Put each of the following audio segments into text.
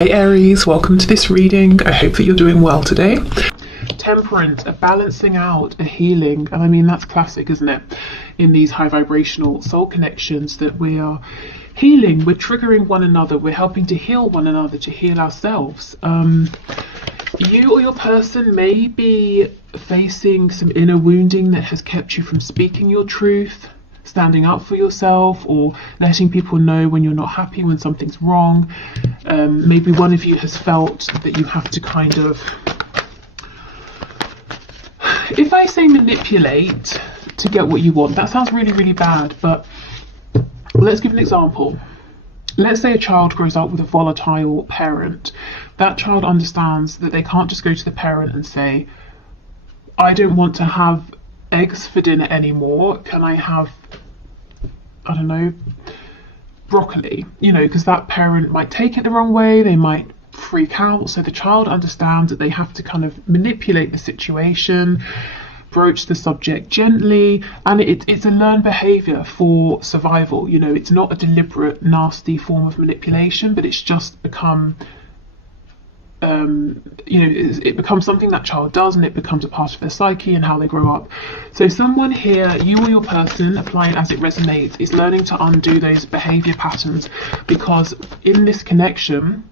Hey Aries, welcome to this reading. I hope that you're doing well today. Temperance, a balancing out, a healing, and I mean that's classic, isn't it? In these high vibrational soul connections that we are healing, we're triggering one another, we're helping to heal one another, to heal ourselves. You or your person may be facing some inner wounding that has kept you from speaking your truth, standing up for yourself, or letting people know when you're not happy, when something's wrong. Maybe one of you has felt that you have to kind of, if I say manipulate to get what you want, that sounds really, really bad, but let's give an example. Let's say a child grows up with a volatile parent. That child understands that they can't just go to the parent and say, I don't want to have eggs for dinner anymore, can I have, I don't know, broccoli, because that parent might take it the wrong way, they might freak out. So the child understands that they have to kind of manipulate the situation, broach the subject gently, and it's a learned behavior for survival. It's not a deliberate, nasty form of manipulation, but it's just become it becomes something that child does, and it becomes a part of their psyche and how they grow up. So someone here, you or your person, apply it as it resonates, is learning to undo those behavior patterns, because in this connection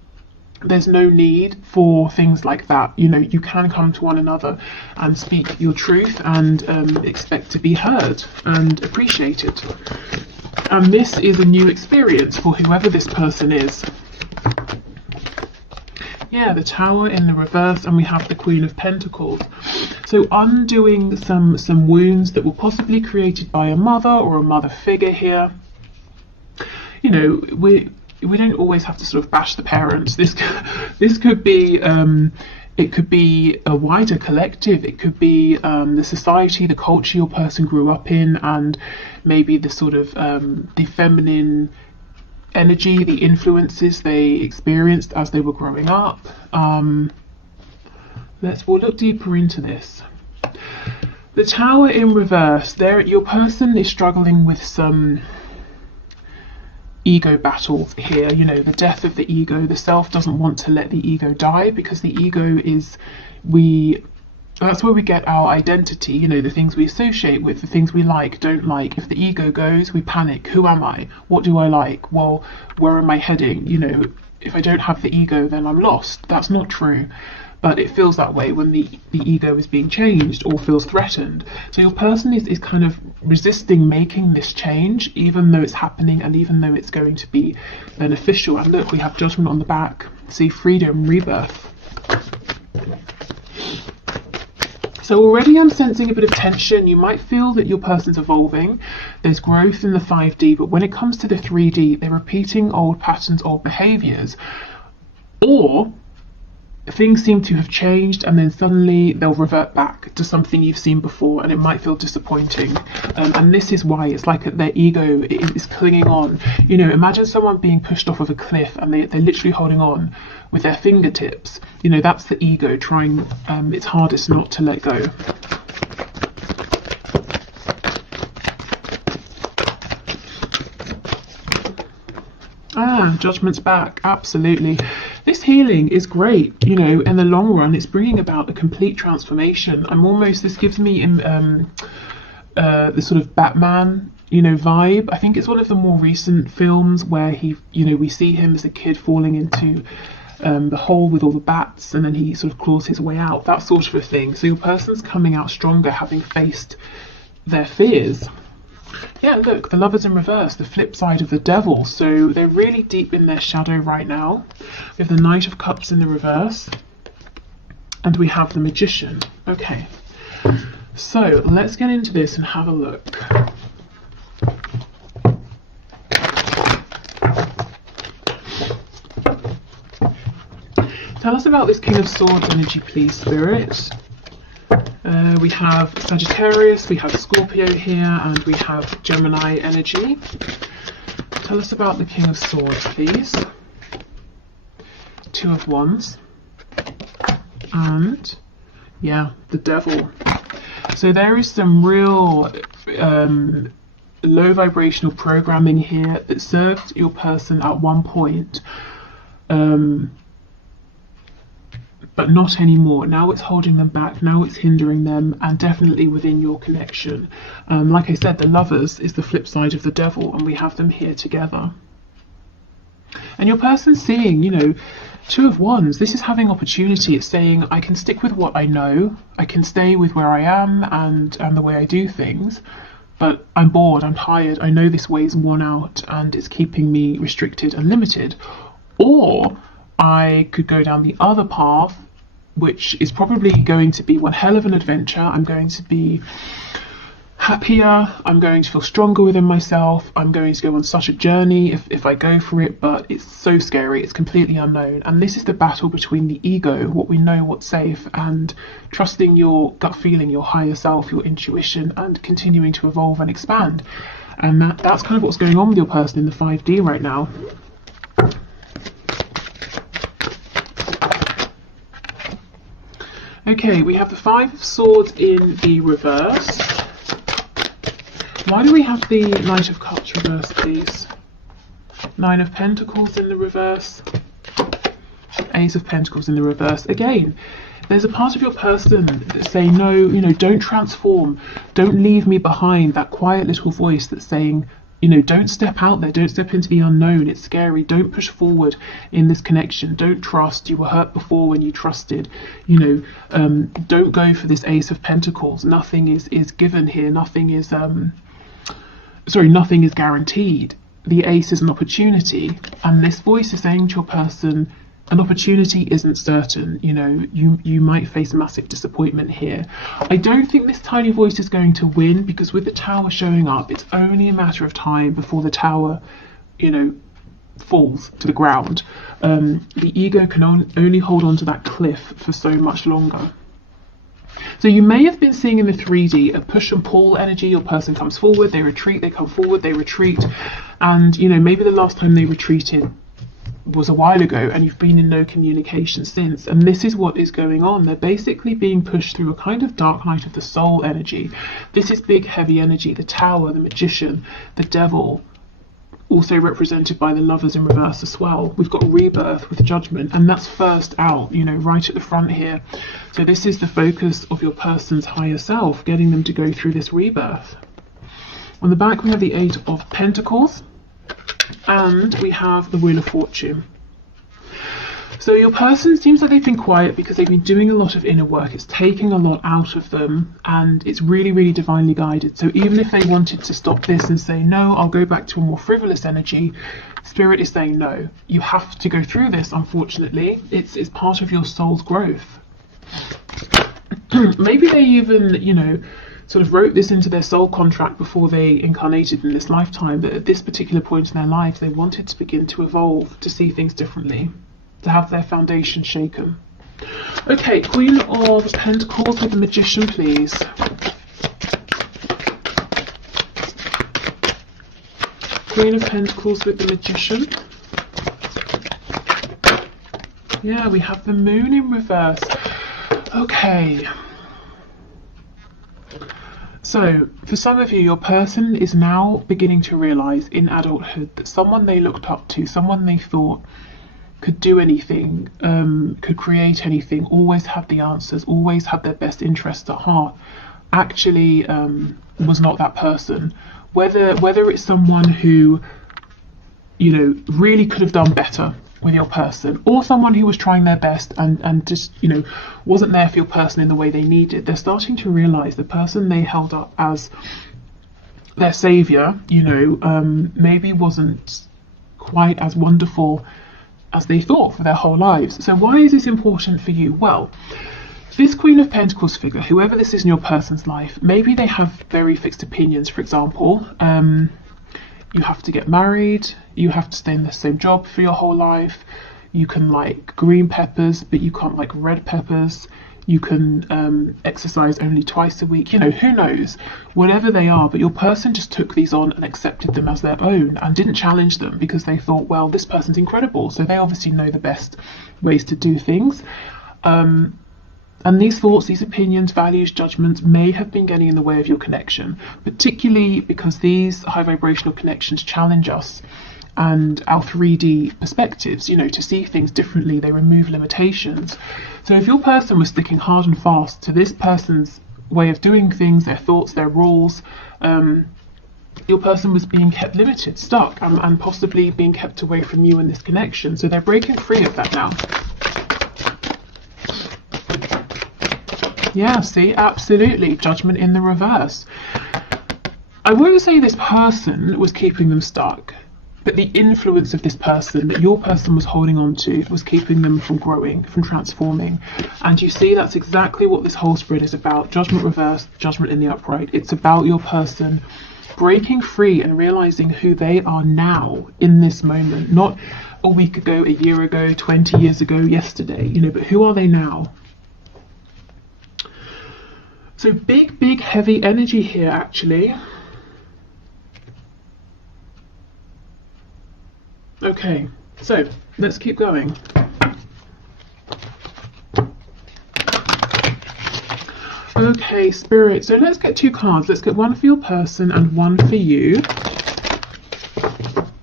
there's no need for things like that. You can come to one another and speak your truth and expect to be heard and appreciated. And this is a new experience for whoever this person is. Yeah, the Tower in the reverse, and we have the Queen of Pentacles. So undoing some wounds that were possibly created by a mother or a mother figure here. We don't always have to sort of bash the parents. This could be it could be a wider collective. It could be the society, the culture your person grew up in, and maybe the sort of the feminine energy, the influences they experienced as they were growing up. We'll look deeper into this. The Tower in reverse, there your person is struggling with some ego battles here. The death of the ego. The self doesn't want to let the ego die, because the ego is, that's where we get our identity, the things we associate with, the things we like, don't like. If the ego goes, we panic. Who am I? What do I like? Well, where am I heading? If I don't have the ego, then I'm lost. That's not true. But it feels that way when the ego is being changed or feels threatened. So your person is kind of resisting making this change, even though it's happening and even though it's going to be beneficial. And look, we have Judgment on the back. See, freedom, rebirth. So already I'm sensing a bit of tension. You might feel that your person's evolving. There's growth in the 5D, but when it comes to the 3D, they're repeating old patterns, old behaviors, or things seem to have changed and then suddenly they'll revert back to something you've seen before, and it might feel disappointing. And this is why it's like their ego is clinging on. Imagine someone being pushed off of a cliff and they're literally holding on with their fingertips. That's the ego trying its hardest not to let go. Judgment's back, absolutely. This healing is great, in the long run. It's bringing about a complete transformation. This gives me the sort of Batman, vibe. I think it's one of the more recent films where we see him as a kid falling into the hole with all the bats, and then he sort of claws his way out, that sort of a thing. So your person's coming out stronger, having faced their fears. Yeah, look, the Lovers in reverse, the flip side of the Devil. So they're really deep in their shadow right now. We have the Knight of Cups in the reverse, and we have the Magician. Okay, so let's get into this and have a look. Tell us about this King of Swords energy, please, Spirit. We have Sagittarius, we have Scorpio here, and we have Gemini energy. Tell us about the King of Swords, please. Two of Wands. And, yeah, the Devil. So there is some real low vibrational programming here that served your person at one point but not anymore. Now it's holding them back, now it's hindering them, and definitely within your connection. Like I said, the Lovers is the flip side of the Devil, and we have them here together. And your person's seeing, you know, Two of Wands. This is having opportunity. It's saying, I can stick with what I know, I can stay with where I am and the way I do things, but I'm bored, I'm tired, I know this way's worn out and it's keeping me restricted and limited. Or I could go down the other path, which is probably going to be one hell of an adventure. I'm going to be happier, I'm going to feel stronger within myself, I'm going to go on such a journey if I go for it, but it's so scary, it's completely unknown. And this is the battle between the ego, what we know, what's safe, and trusting your gut feeling, your higher self, your intuition, and continuing to evolve and expand. And that's kind of what's going on with your person in the 5D right now. Okay, we have the Five of Swords in the reverse. Why do we have the Knight of Cups reversed, please? Nine of Pentacles in the reverse. Ace of Pentacles in the reverse. Again, there's a part of your person that's saying, no, you know, don't transform. Don't leave me behind. That quiet little voice that's saying, you know, don't step out there. Don't step into the unknown. It's scary. Don't push forward in this connection. Don't trust. You were hurt before when you trusted. You know, don't go for this Ace of Pentacles. Nothing is given here. Nothing is... nothing is guaranteed. The Ace is an opportunity, and this voice is saying to your person, an opportunity isn't certain. You know, you might face massive disappointment here. I don't think this tiny voice is going to win, because with the Tower showing up, it's only a matter of time before the Tower, you know, falls to the ground. The ego can only hold on to that cliff for so much longer. So you may have been seeing in the 3D a push and pull energy. Your person comes forward, they retreat, they come forward, they retreat. And, you know, maybe the last time they retreated was a while ago and you've been in no communication since. And this is what is going on. They're basically being pushed through a kind of dark night of the soul energy. This is big, heavy energy. The Tower, the Magician, the Devil, also represented by the Lovers in reverse as well. We've got Rebirth with Judgment, and that's first out, you know, right at the front here. So this is the focus of your person's higher self, getting them to go through this rebirth. On the back we have the Eight of Pentacles, and we have the Wheel of Fortune. So your person seems like they've been quiet because they've been doing a lot of inner work. It's taking a lot out of them, and it's really, really divinely guided. So even if they wanted to stop this and say, no, I'll go back to a more frivolous energy, Spirit is saying, no, you have to go through this, unfortunately. It's part of your soul's growth. Maybe they even, you know, sort of wrote this into their soul contract before they incarnated in this lifetime, but at this particular point in their lives, they wanted to begin to evolve, to see things differently, to have their foundation shaken. Okay, Queen of Pentacles with the Magician, please. Queen of Pentacles with the Magician. Yeah, we have the Moon in reverse. Okay. So, for some of you, your person is now beginning to realise in adulthood that someone they looked up to, someone they thought could do anything, could create anything, always had the answers, always had their best interests at heart, actually was not that person. Whether it's someone who, you know, really could have done better with your person, or someone who was trying their best and just, you know, wasn't there for your person in the way they needed, they're starting to realise the person they held up as their saviour, you know, maybe wasn't quite as wonderful as they thought for their whole lives. So why is this important for you? Well, this Queen of Pentacles figure, whoever this is in your person's life, maybe they have very fixed opinions. For example, you have to get married, you have to stay in the same job for your whole life, you can like green peppers but you can't like red peppers, you can exercise only twice a week, you know, who knows, whatever they are. But your person just took these on and accepted them as their own and didn't challenge them because they thought, well, this person's incredible, so they obviously know the best ways to do things. And these thoughts, these opinions, values, judgments may have been getting in the way of your connection, particularly because these high vibrational connections challenge us and our 3D perspectives, you know, to see things differently. They remove limitations. So if your person was sticking hard and fast to this person's way of doing things, their thoughts, their rules, your person was being kept limited, stuck, and possibly being kept away from you in this connection. So they're breaking free of that now. Yeah, see, absolutely. Judgment in the reverse. I won't say this person was keeping them stuck, but the influence of this person that your person was holding on to was keeping them from growing, from transforming. And you see, that's exactly what this whole spread is about. Judgment reversed, judgment in the upright. It's about your person breaking free and realizing who they are now in this moment, not a week ago, a year ago, 20 years ago, yesterday, you know, but who are they now? So big, heavy energy here, actually. Okay, so let's keep going. Okay, Spirit, so let's get 2 cards. Let's get one for your person and one for you.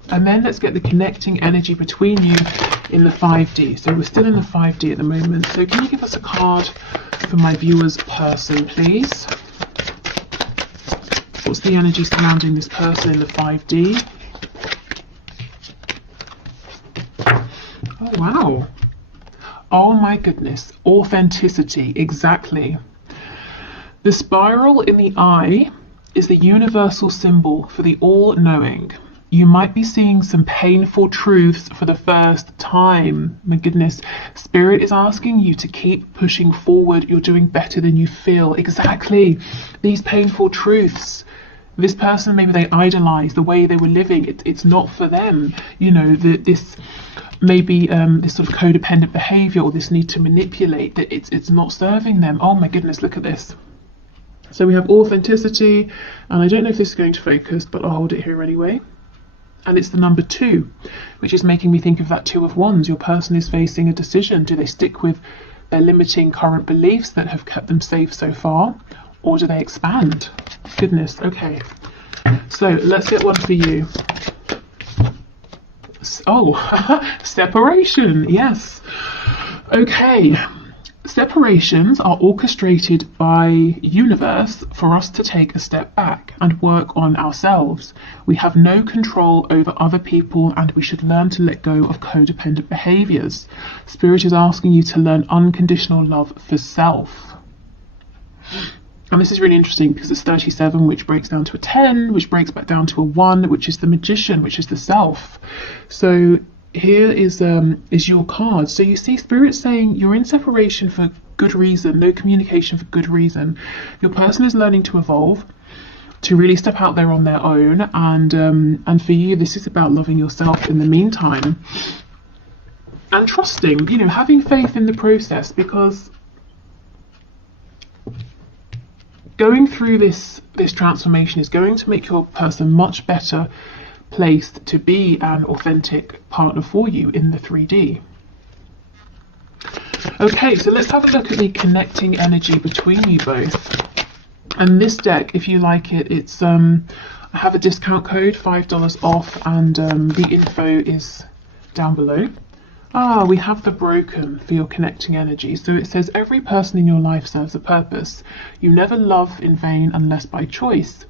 And then let's get the connecting energy between you in the 5D. So we're still in the 5D at the moment. So can you give us a card for my viewer's person, please? What's the energy surrounding this person in the 5D? Oh, wow. Oh my goodness. Authenticity, exactly. The spiral in the eye is the universal symbol for the all-knowing. You might be seeing some painful truths for the first time. My goodness, Spirit is asking you to keep pushing forward. You're doing better than you feel. Exactly. These painful truths. This person, maybe they idolize the way they were living. It's not for them. You know, this maybe this sort of codependent behavior or this need to manipulate, that it's not serving them. Oh my goodness, look at this. So we have authenticity, and I don't know if this is going to focus, but I'll hold it here anyway. And it's the number 2, which is making me think of that 2 of Wands. Your person is facing a decision. Do they stick with their limiting current beliefs that have kept them safe so far, or do they expand? Goodness, okay. So let's get one for you. Oh, separation, yes. Okay. Separations are orchestrated by universe for us to take a step back and work on ourselves. We have no control over other people, and we should learn to let go of codependent behaviors. Spirit is asking you to learn unconditional love for self. And this is really interesting because it's 37, which breaks down to a 10, which breaks back down to a 1, which is the magician, which is the self. So here is your card. So you see Spirit saying you're in separation for good reason, no communication for good reason. Your person is learning to evolve, to really step out there on their own, and for you this is about loving yourself in the meantime and trusting, you know, having faith in the process, because going through this transformation is going to make your person much better placed to be an authentic partner for you in the 3D. Okay, so let's have a look at the connecting energy between you both. And this deck, if you like it, it's I have a discount code, $5 off, and the info is down below. Ah, we have the broken for your connecting energy. So it says every person in your life serves a purpose. You never love in vain unless by choice.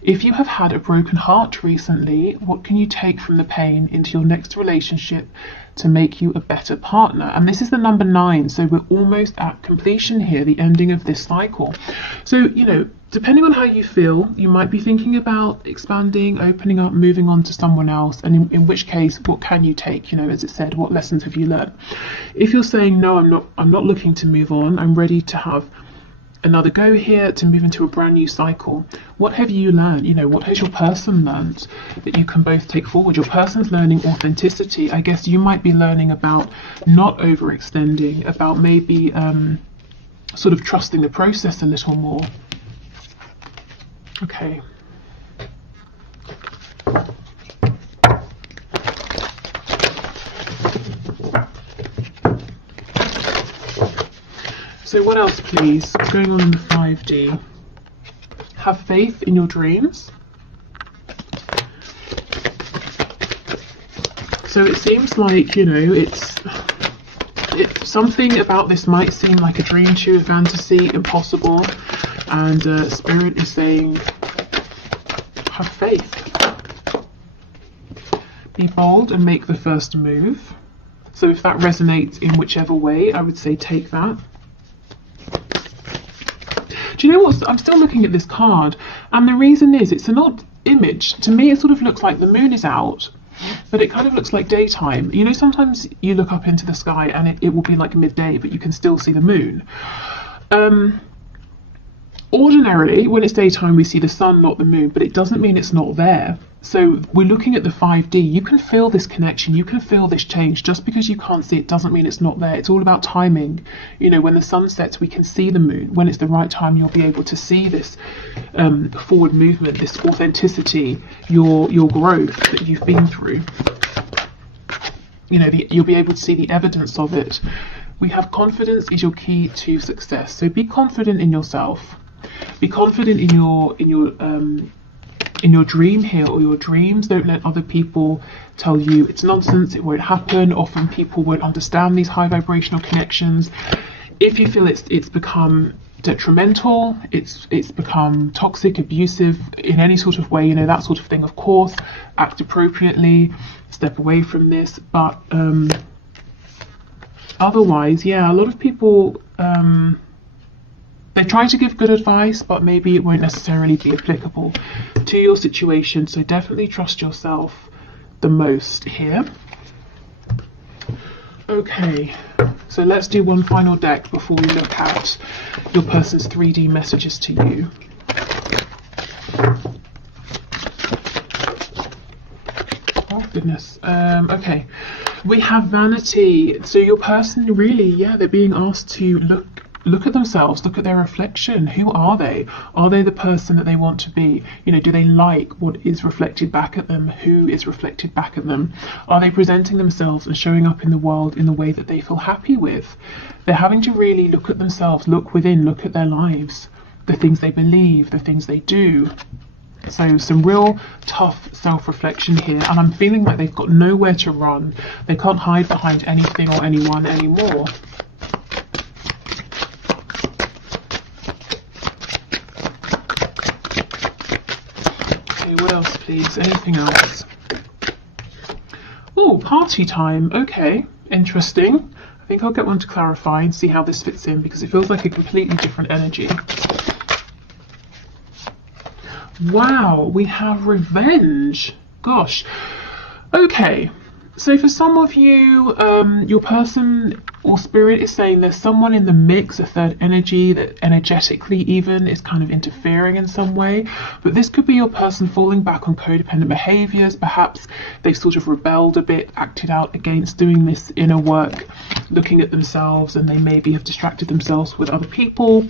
If you have had a broken heart recently, what can you take from the pain into your next relationship to make you a better partner? And this is the number 9, so we're almost at completion here, the ending of this cycle. So, you know, depending on how you feel, you might be thinking about expanding, opening up, moving on to someone else, and in which case, what can you take? You know, as it said, what lessons have you learned? If you're saying, no, I'm not looking to move on, I'm ready to have another go here, to move into a brand new cycle. What have you learned? You know, what has your person learned that you can both take forward? Your person's learning authenticity. I guess you might be learning about not overextending, about maybe sort of trusting the process a little more. Okay. So what else, please? What's going on in the 5D? Have faith in your dreams. So it seems like, you know, something about this might seem like a dream to you, a fantasy, impossible, and Spirit is saying, have faith. Be bold and make the first move. So if that resonates in whichever way, I would say take that. Do you know what? I'm still looking at this card, and the reason is it's an odd image. To me, it sort of looks like the moon is out, but it kind of looks like daytime. You know, sometimes you look up into the sky and it will be like midday, but you can still see the moon. Ordinarily, when it's daytime, we see the sun, not the moon, but it doesn't mean it's not there. So we're looking at the 5D. You can feel this connection. You can feel this change. Just because you can't see it doesn't mean it's not there. It's all about timing. You know, when the sun sets, we can see the moon. When it's the right time, you'll be able to see this forward movement, this authenticity, your growth that you've been through. You know, you'll be able to see the evidence of it. We have confidence is your key to success. So be confident in yourself. Be confident in your dream here, or your dreams. Don't let other people tell you it's nonsense, it won't happen. Often people won't understand these high vibrational connections. If you feel it's become detrimental, it's become toxic, abusive in any sort of way, you know, that sort of thing, of course, act appropriately, step away from this. But otherwise, yeah, a lot of people they try to give good advice, but maybe it won't necessarily be applicable to your situation. So definitely trust yourself the most here. Okay, so let's do one final deck before we look at your person's 3D messages to you. Oh goodness. Okay, we have vanity. So your person really, yeah, they're being asked to look at themselves, look at their reflection. Who are they? Are they the person that they want to be? You know, do they like what is reflected back at them? Who is reflected back at them? Are they presenting themselves and showing up in the world in the way that they feel happy with? They're having to really look at themselves, look within, look at their lives, the things they believe, the things they do. So some real tough self-reflection here, and I'm feeling like they've got nowhere to run. They can't hide behind anything or anyone anymore. Please, anything else? Oh, party time. Okay, interesting. I think I'll get one to clarify and see how this fits in, because it feels like a completely different energy. Wow, we have revenge. Gosh. Okay, so for some of you, your person or spirit is saying there's someone in the mix, a third energy that energetically even is kind of interfering in some way. But this could be your person falling back on codependent behaviors. Perhaps they've sort of rebelled a bit, acted out against doing this inner work, looking at themselves, and they maybe have distracted themselves with other people,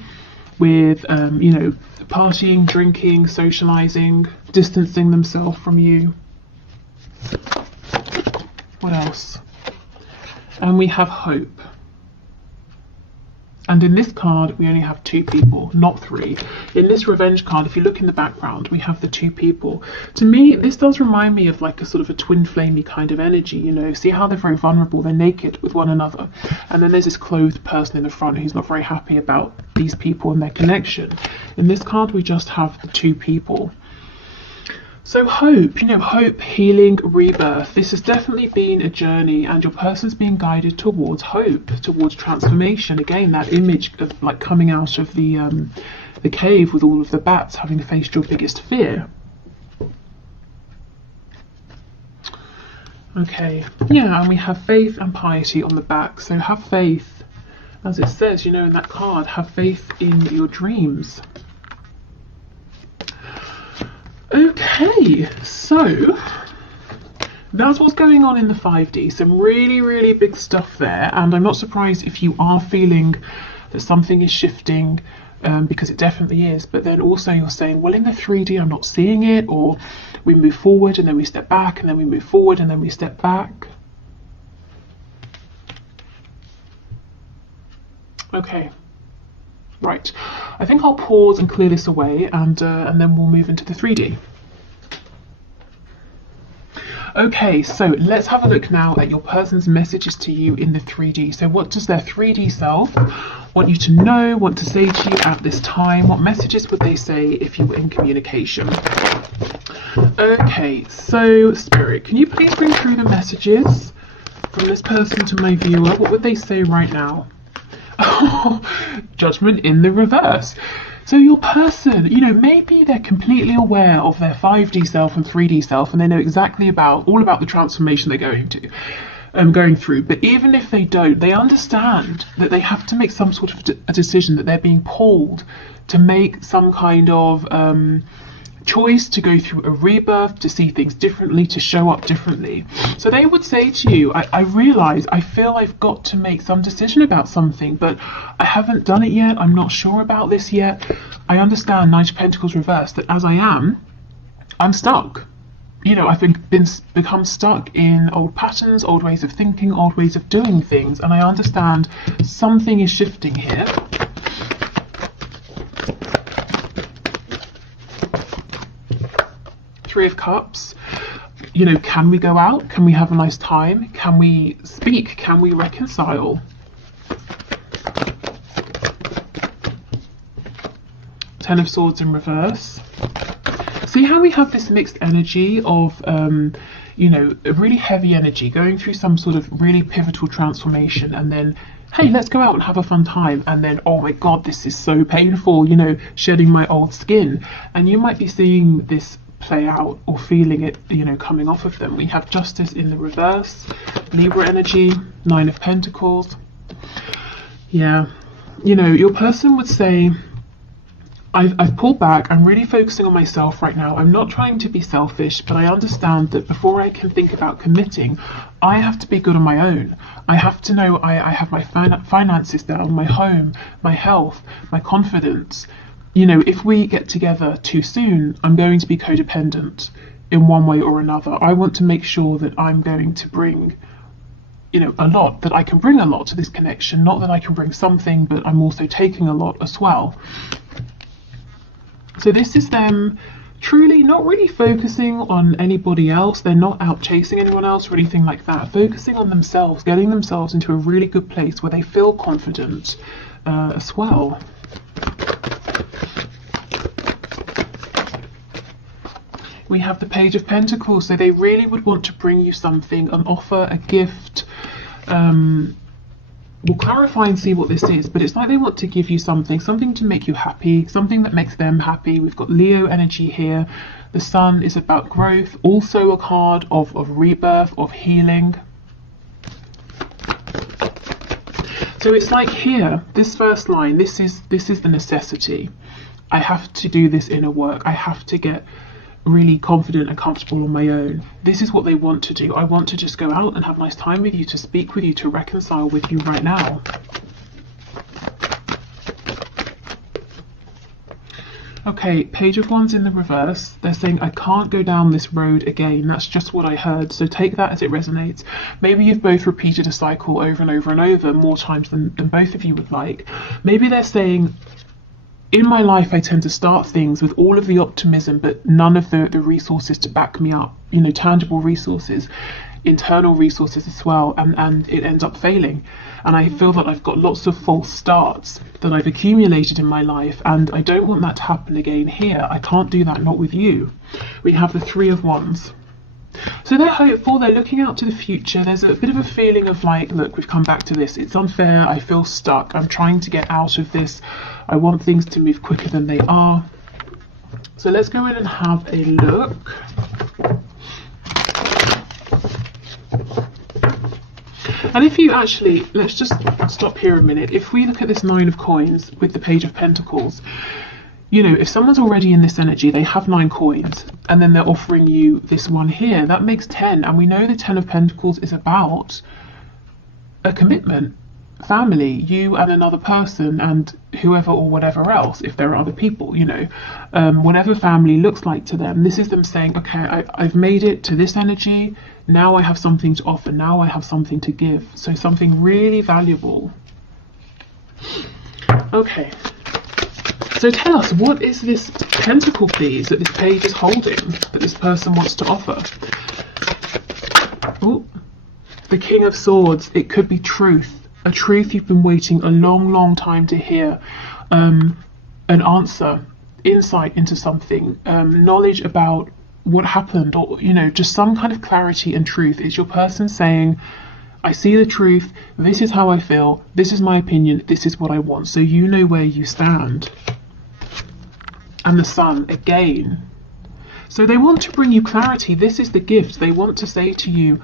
with you know, partying, drinking, socializing, distancing themselves from you. What else? And we have hope. And in this card, we only have 2 people, not 3. In this revenge card, if you look in the background, we have the 2 people. To me, this does remind me of like a sort of a twin flamey kind of energy, you know. See how they're very vulnerable, they're naked with one another. And then there's this clothed person in the front who's not very happy about these people and their connection. In this card, we just have the 2 people. So hope, you know, hope, healing, rebirth. This has definitely been a journey, and your person's being guided towards hope, towards transformation. Again, that image of like coming out of the cave with all of the bats, having faced your biggest fear. Okay, yeah, and we have faith and piety on the back. So have faith, as it says, you know, in that card, have faith in your dreams. Okay, so that's what's going on in the 5D. Some really, really big stuff there, and I'm not surprised if you are feeling that something is shifting, because it definitely is. But then also you're saying, well, in the 3D I'm not seeing it, or we move forward and then we step back, and then we move forward and then we step back. Okay. Right, I think I'll pause and clear this away, and then we'll move into the 3D. Okay, so let's have a look now at your person's messages to you in the 3D. So what does their 3D self want you to know, want to say to you at this time? What messages would they say if you were in communication? Okay, so Spirit, can you please bring through the messages from this person to my viewer? What would they say right now? Judgment in the reverse. So your person, you know, maybe they're completely aware of their 5D self and 3D self, and they know exactly all about the transformation they're going through. But even if they don't, they understand that they have to make some sort of a decision, that they're being pulled to make some kind of choice, to go through a rebirth, to see things differently, to show up differently. So they would say to you, I realize, I feel I've got to make some decision about something, but I haven't done it yet. I'm not sure about this yet. I understand, Knight of Pentacles reversed, that as I'm stuck. You know, I've become stuck in old patterns, old ways of thinking, old ways of doing things, and I understand something is shifting here. Three of Cups. You know, can we go out? Can we have a nice time? Can we speak? Can we reconcile? Ten of Swords in reverse. See how we have this mixed energy of, you know, a really heavy energy going through some sort of really pivotal transformation, and then, hey, let's go out and have a fun time, and then, oh my God, this is so painful, you know, shedding my old skin. And you might be seeing this play out or feeling it, you know, coming off of them. We have Justice in the reverse, Libra energy, Nine of Pentacles. Yeah, you know, your person would say, I've pulled back. I'm really focusing on myself right now. I'm not trying to be selfish, but I understand that before I can think about committing, I have to be good on my own. I have to know I have my finances down, my home, my health, my confidence. You know, if we get together too soon, I'm going to be codependent in one way or another. I want to make sure that I'm going to bring, you know, a lot, that I can bring a lot to this connection, not that I can bring something, but I'm also taking a lot as well. So this is them truly not really focusing on anybody else. They're not out chasing anyone else or anything like that. Focusing on themselves, getting themselves into a really good place where they feel confident as well. We have the Page of Pentacles, so they really would want to bring you something, an offer, a gift. We'll clarify and see what this is, but it's like they want to give you something to make you happy, something that makes them happy. We've got Leo energy here. The Sun is about growth, also a card of rebirth, of healing. So it's like here, this first line, this is the necessity. I have to do this inner work. I have to get really confident and comfortable on my own. This is what they want to do. I want to just go out and have a nice time with you, to speak with you, to reconcile with you right now. Okay, Page of Wands in the reverse. They're saying, I can't go down this road again. That's just what I heard. So take that as it resonates. Maybe you've both repeated a cycle over and over and over, more times than both of you would like. Maybe they're saying, in my life, I tend to start things with all of the optimism, but none of the resources to back me up, you know, tangible resources, internal resources as well, and it ends up failing. And I feel that I've got lots of false starts that I've accumulated in my life, and I don't want that to happen again here. I can't do that, not with you. We have the Three of Wands. So they're hopeful, they're looking out to the future. There's a bit of a feeling of like, look, we've come back to this. It's unfair, I feel stuck, I'm trying to get out of this. I want things to move quicker than they are. So let's go in and have a look. And if you actually, let's just stop here a minute. If we look at this Nine of Coins with the Page of Pentacles, you know, if someone's already in this energy, they have 9 coins, and then they're offering you this one here, that makes 10. And we know the 10 of Pentacles is about a commitment, family, you and another person, and whoever or whatever else, if there are other people, you know, whatever family looks like to them. This is them saying, okay, I've made it to this energy, now I have something to offer, now I have something to give. So something really valuable. Okay. So tell us, what is this pentacle, please, that this page is holding, that this person wants to offer? Oh, the King of Swords. It could be truth, a truth you've been waiting a long time to hear, an answer, insight into something, knowledge about what happened, or just some kind of clarity and truth. It's your person saying, I see the truth, this is how I feel, this is my opinion, this is what I want, so you know where you stand. And the Sun again. So they want to bring you clarity. This is the gift. They want to say to you,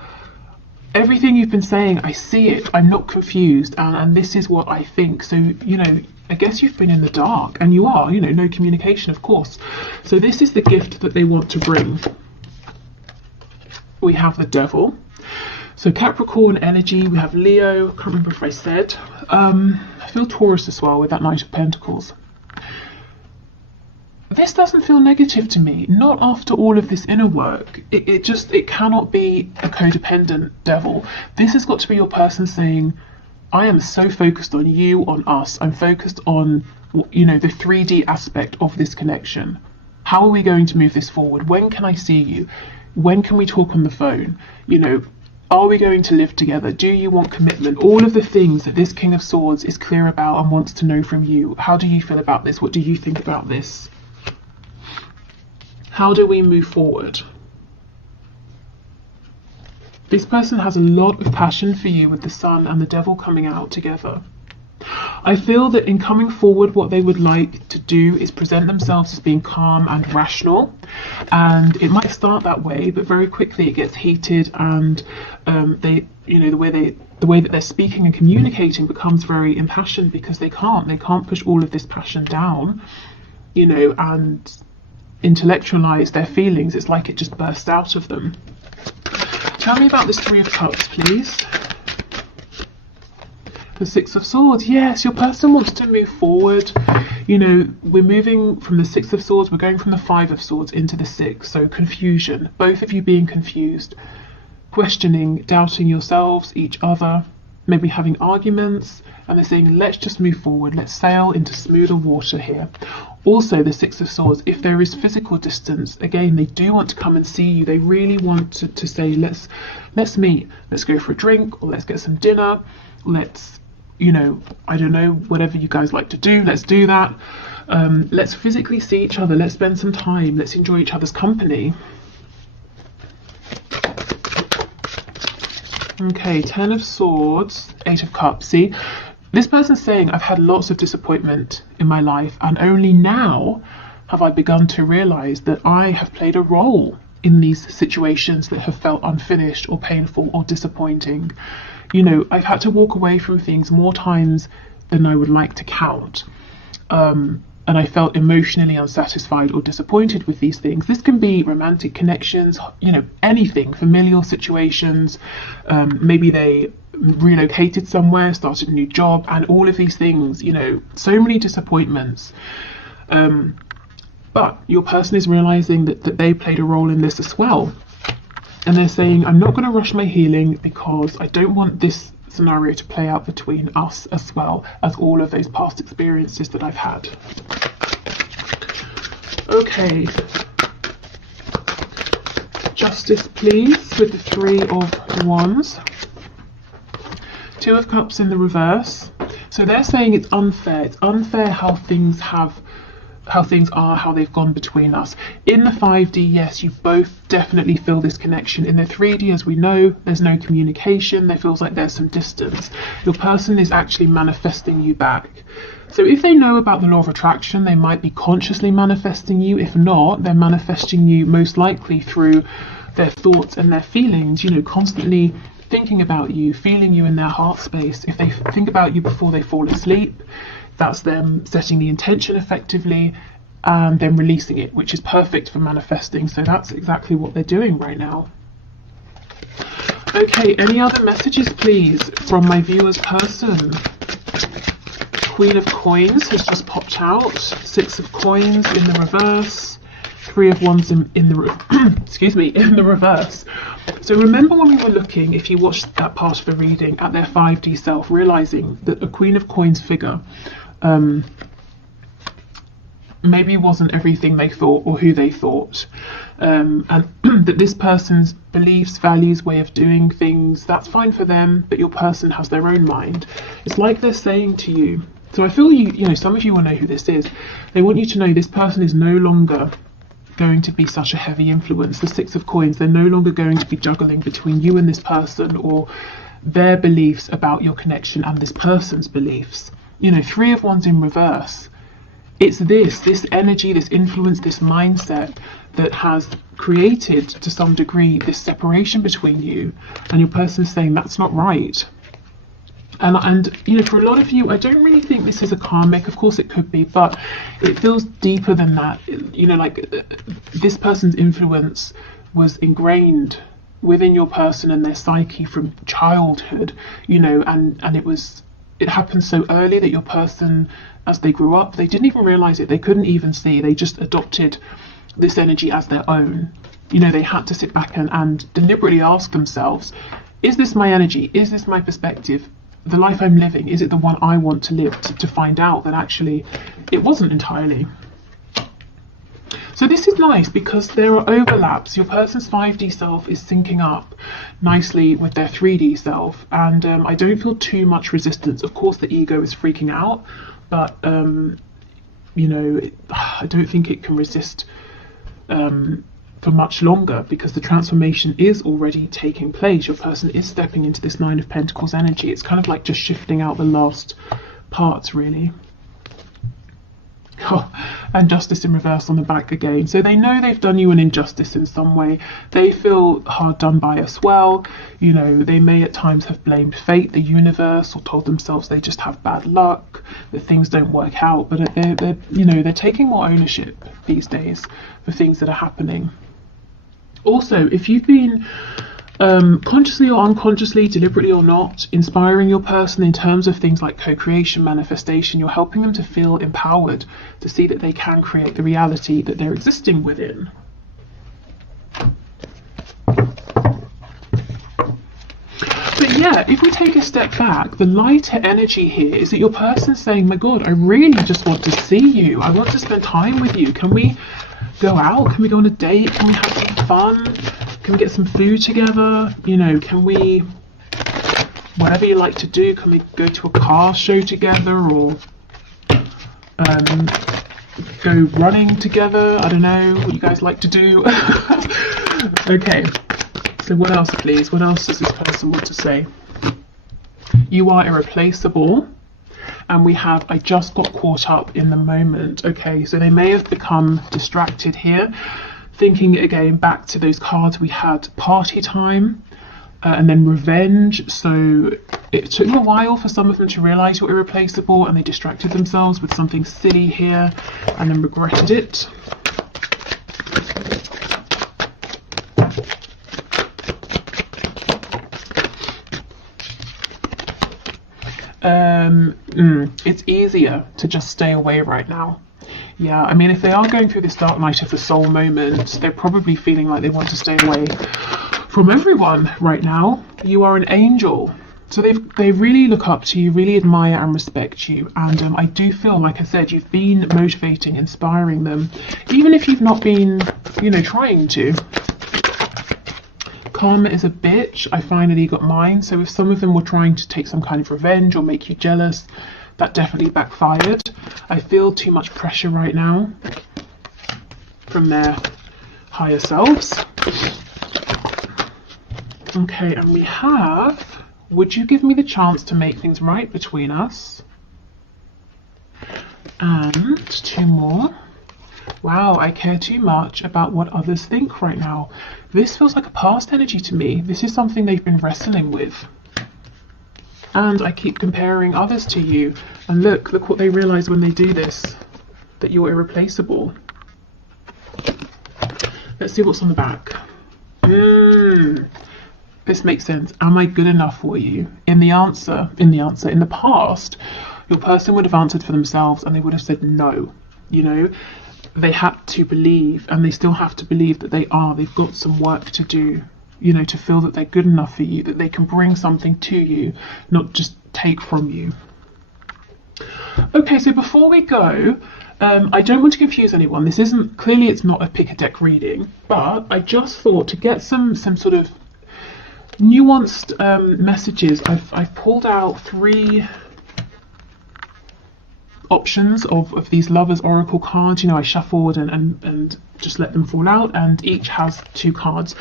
everything you've been saying, I see it, I'm not confused, and this is what I think. So, I guess you've been in the dark, and you are, no communication, of course. So this is the gift that they want to bring. We have the Devil. So Capricorn energy, we have Leo, I can't remember if I said. I feel Taurus as well with that Knight of Pentacles. This doesn't feel negative to me, not after all of this inner work. It cannot be a codependent devil. This has got to be your person saying, I am so focused on you, on us. I'm focused on, the 3D aspect of this connection. How are we going to move this forward? When can I see you? When can we talk on the phone? Are we going to live together? Do you want commitment? All of the things that this King of Swords is clear about and wants to know from you. How do you feel about this? What do you think about this? How do we move forward? This person has a lot of passion for you with the Sun and the Devil coming out together. I feel that in coming forward, what they would like to do is present themselves as being calm and rational. And it might start that way, but very quickly it gets heated, and the way that they're speaking and communicating becomes very impassioned, because they can't push all of this passion down, and intellectualize their feelings. It's like it just bursts out of them. Tell me about this Three of Cups, please. The Six of Swords. Yes, your person wants to move forward. We're moving from the Six of Swords, we're going from the Five of Swords into the Six. So confusion, both of you being confused, questioning, doubting yourselves, each other, maybe having arguments, and they're saying, let's just move forward, let's sail into smoother water here. Also, the Six of Swords, if there is physical distance, again, they do want to come and see you. They really want to say, let's meet, let's go for a drink, or let's get some dinner, let's, I don't know, whatever you guys like to do, let's do that. Let's physically see each other, let's spend some time, let's enjoy each other's company. Okay, Ten of Swords, Eight of Cups. See, this person's saying, I've had lots of disappointment in my life, and only now have I begun to realize that I have played a role in these situations that have felt unfinished or painful or disappointing. I've had to walk away from things more times than I would like to count. And I felt emotionally unsatisfied or disappointed with these things. This can be romantic connections, anything, familial situations. Maybe they relocated somewhere, started a new job, and all of these things, so many disappointments. But your person is realizing that they played a role in this as well. And they're saying, I'm not going to rush my healing because I don't want this scenario to play out between us as well as all of those past experiences that I've had. Okay. Justice, please, with the Three of Wands. Two of Cups in the reverse. So they're saying it's unfair. It's unfair how things are, how they've gone between us. In the 5D, yes, you both definitely feel this connection. In the 3D, as we know, there's no communication. There feels like there's some distance. Your person is actually manifesting you back. So if they know about the law of attraction, they might be consciously manifesting you. If not, they're manifesting you most likely through their thoughts and their feelings, constantly thinking about you, feeling you in their heart space. If they think about you before they fall asleep, that's them setting the intention effectively and then releasing it, which is perfect for manifesting. So that's exactly what they're doing right now. Okay, any other messages, please, from my viewer's person? Queen of Coins has just popped out. Six of Coins in the reverse. Three of Wands in the excuse me, in the reverse. So remember when we were looking, if you watched that part of the reading, at their 5D self, realizing that a Queen of Coins figure maybe wasn't everything they thought or who they thought, and that this person's beliefs, values, way of doing things, that's fine for them, but your person has their own mind. It's like they're saying to you, so I feel you know, some of you will know who this is. They want you to know this person is no longer going to be such a heavy influence. The Six of Coins, they're no longer going to be juggling between you and this person, or their beliefs about your connection and this person's beliefs. You know, Three of Wands in reverse. It's this energy, this influence, this mindset that has created to some degree this separation between you, and your person is saying that's not right. And you know, for a lot of you, I don't really think this is a karmic. Of course it could be, but it feels deeper than that. You know, like this person's influence was ingrained within your person and their psyche from childhood, you know, and it happened so early that your person, as they grew up, they didn't even realize it. They couldn't even see. They just adopted this energy as their own. You know, they had to sit back and deliberately ask themselves, is this my energy? Is this my perspective? The life I'm living, is it the one I want to live? To find out that actually it wasn't entirely. So this is nice because there are overlaps. Your person's 5D self is syncing up nicely with their 3D self, and I don't feel too much resistance. Of course the ego is freaking out, but you know, I don't think it can resist for much longer, because the transformation is already taking place. Your person is stepping into this Nine of Pentacles energy. It's kind of like just shifting out the last parts, really. Oh, and Justice in reverse on the back again. So they know they've done you an injustice in some way. They feel hard done by as well. You know, they may at times have blamed fate, the universe, or told themselves they just have bad luck, that things don't work out. But they're you know, they're taking more ownership these days for things that are happening. Also, if you've been consciously or unconsciously, deliberately or not, inspiring your person in terms of things like co-creation, manifestation, you're helping them to feel empowered, to see that they can create the reality that they're existing within. But yeah, if we take a step back, the lighter energy here is that your person's saying, my God, I really just want to see you. I want to spend time with you. Can we go out? Can we go on a date? Can we have some fun? Can we get some food together? You know, can we, whatever you like to do, can we go to a car show together, or go running together? I don't know what you guys like to do. Okay, so what else, please? What else does this person want to say? You are irreplaceable. And we have, I just got caught up in the moment. Okay, so they may have become distracted here, thinking again back to those cards we had, party time, and then revenge. So it took a while for some of them to realize you're irreplaceable, and they distracted themselves with something silly here and then regretted it. It's easier to just stay away right now. Yeah, I mean, if they are going through this dark night of the soul moment, they're probably feeling like they want to stay away from everyone right now. You are an angel. So they really look up to you, really admire and respect you. And I do feel, like I said, you've been motivating, inspiring them, even if you've not been, you know, trying to. Karma is a bitch. I finally got mine. So if some of them were trying to take some kind of revenge or make you jealous, that definitely backfired. I feel too much pressure right now from their higher selves. Okay, and we have, would you give me the chance to make things right between us? And two more. Wow, I care too much about what others think right now. This feels like a past energy to me. This is something they've been wrestling with. And I keep comparing others to you. And look what they realize when they do this, that you're irreplaceable. Let's see what's on the back. This makes sense. Am I good enough for you? In the past, your person would have answered for themselves and they would have said no. You know, they had to believe, and they still have to believe that they've got some work to do, you know, to feel that they're good enough for you, that they can bring something to you, not just take from you. Okay, so before we go, I don't want to confuse anyone. This isn't, clearly it's not a pick a deck reading, but I just thought to get some sort of nuanced messages, I've pulled out 3 options of these lovers oracle cards. You know, I shuffled and just let them fall out, and each has 2 cards.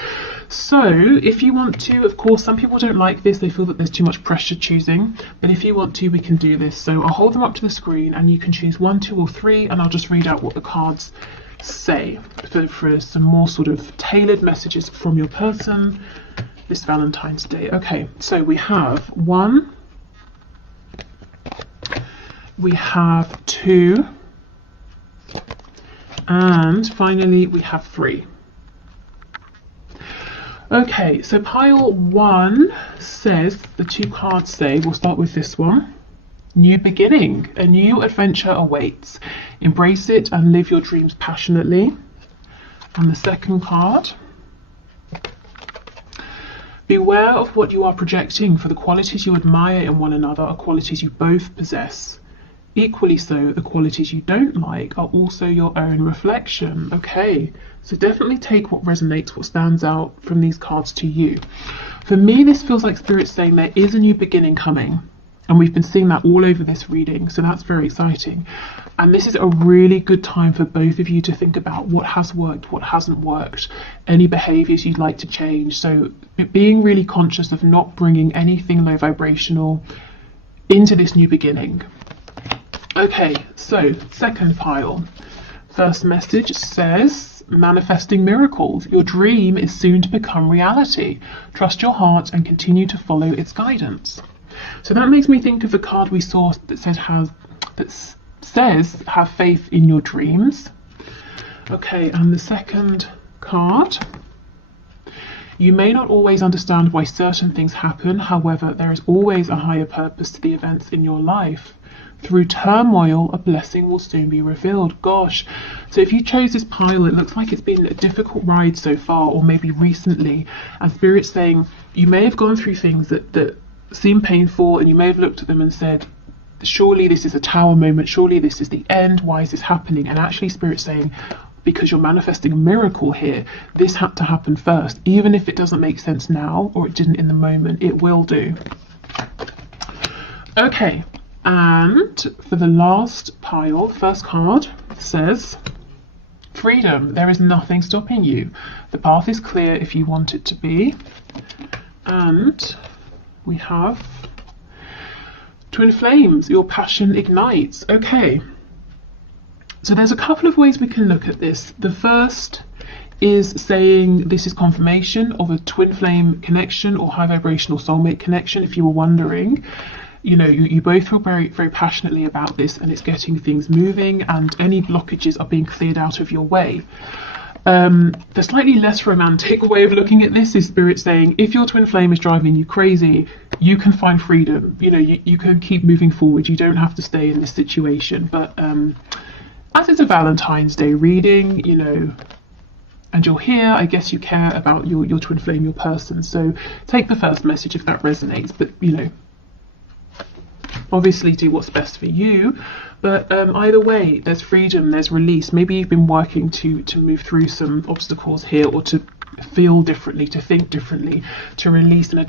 So if you want to, of course, some people don't like this, they feel that there's too much pressure choosing, but if you want to, we can do this. So I'll hold them up to the screen and you can choose 1, 2 or 3, and I'll just read out what the cards say for some more sort of tailored messages from your person this Valentine's Day. Okay, so we have 1, we have 2, and finally we have 3. Okay, so pile 1 says, the 2 cards say, we'll start with this one, new beginning, a new adventure awaits, embrace it and live your dreams passionately. And the second card, beware of what you are projecting, for the qualities you admire in one another are qualities you both possess. Equally so, the qualities you don't like are also your own reflection. Okay, so definitely take what resonates, what stands out from these cards to you. For me, this feels like Spirit's saying there is a new beginning coming, and we've been seeing that all over this reading, so that's very exciting. And this is a really good time for both of you to think about what has worked, what hasn't worked, any behaviours you'd like to change. So being really conscious of not bringing anything low vibrational into this new beginning. Okay, so second pile. First message says, manifesting miracles. Your dream is soon to become reality. Trust your heart and continue to follow its guidance. So that makes me think of the card we saw that says have faith in your dreams. Okay, and the second card, you may not always understand why certain things happen. However, there is always a higher purpose to the events in your life. Through turmoil, a blessing will soon be revealed. Gosh, so if you chose this pile, it looks like it's been a difficult ride so far, or maybe recently, and Spirit's saying you may have gone through things that seem painful, and you may have looked at them and said, surely this is a tower moment, surely this is the end, why is this happening? And actually Spirit's saying, because you're manifesting a miracle here, this had to happen first. Even if it doesn't make sense now, or it didn't in the moment, it will do. Okay, and for the last pile, first card says, freedom. There is nothing stopping you. The path is clear if you want it to be. And we have twin flames, your passion ignites. Okay, so there's a couple of ways we can look at this. The first is saying this is confirmation of a twin flame connection or high vibrational soulmate connection. If you were wondering, you know, you both feel very, very passionately about this, and it's getting things moving, and any blockages are being cleared out of your way. The slightly less romantic way of looking at this is Spirit saying, if your twin flame is driving you crazy, you can find freedom. You know, you can keep moving forward. You don't have to stay in this situation. But as it's a Valentine's Day reading, you know, and you're here, I guess you care about your twin flame, your person. So take the first message if that resonates. But, you know, obviously do what's best for you. But either way, there's freedom, there's release. Maybe you've been working to move through some obstacles here, or to feel differently, to think differently, to release and